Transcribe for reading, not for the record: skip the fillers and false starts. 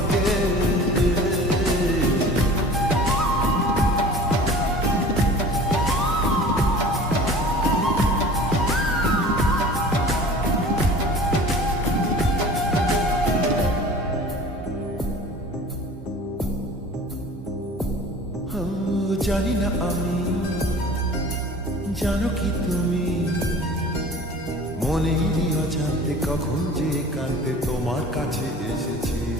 থাকে। জানি না আমি, জানো কি তুমি, মনেরই অজান্তে কখন যে কাঁদতে তোমার কাছে এসেছি।